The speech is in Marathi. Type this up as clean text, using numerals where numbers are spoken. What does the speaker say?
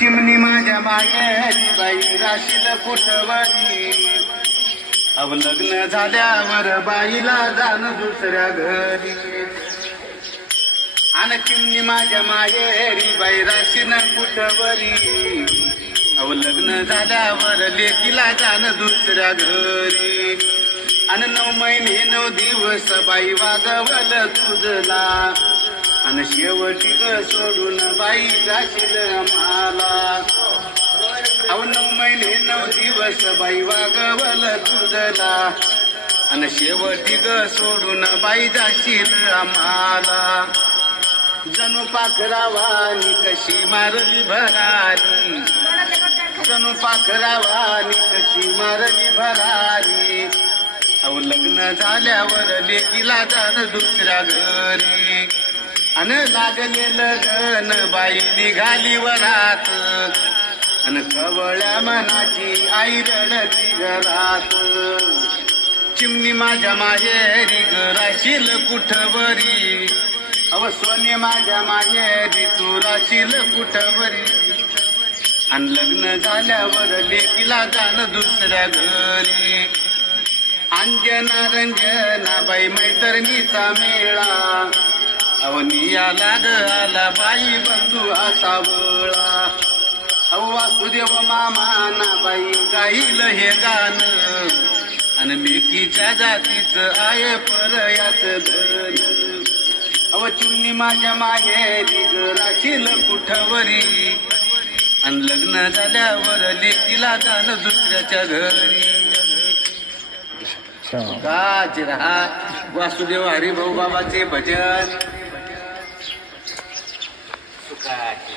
चिमणी माझ्या मागेरी बाई राशील कुठवरी अव लग्न झाल्यावर बाईला जाण दुसऱ्या घरी आणि चिमणी माझ्या मागेरी बाई राशील कुठवरी अव लग्न झाल्यावर लेकीला जाण दुसऱ्या घरी आणि 9 महिने 9 दिवस बाई वागवल तुझला आणि शेवटी ग सोडून बाई जाशील मला अव 9 महिने 9 दिवस बाई वागवल तुझला आणि शेवटी ग सोडून बाई जाशील आम्हाला जणू पाखरावानी कशी मारली भरारी जणू पाखरावानी कशी मारली भरारी अव लग्न झाल्यावर लेकीला जाण दुसऱ्या घरी अन लागले लगन बाई निघाली वरात अन कवळ्या मनाची आई रडती घरात चिमणी माझ्या माहेरी ग राशील कुठवरी अव सोने माझ्या माहेरी तू राशील कुठवरी अन लग्न झाल्यावर लेकीला जाण दुसऱ्या घरी अंजना रंजना बाई मैत्रिणीचा मेळा अवनिया लाग आला बाई बंधू असा वळा अव वासुदेव मामाना बाई गाईल हे गाणं अन लेकीच्या जातीचं आहे परयाच धन अव चिमणी माझ्या माहेरी ग राशील कुठवरी अन लग्न झाल्यावर लेकीला जाण दुसऱ्याच्या घरी गाज रहा वासुदेव हरिभाऊ बाबाचे भजन सुखात